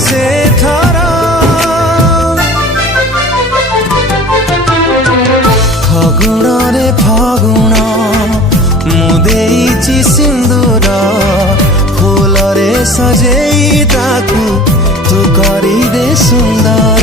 से थरा फगुण रे फगुण मुदेची सिंदूर फूल रे सजेई ताकू तू करी दे सुंदर।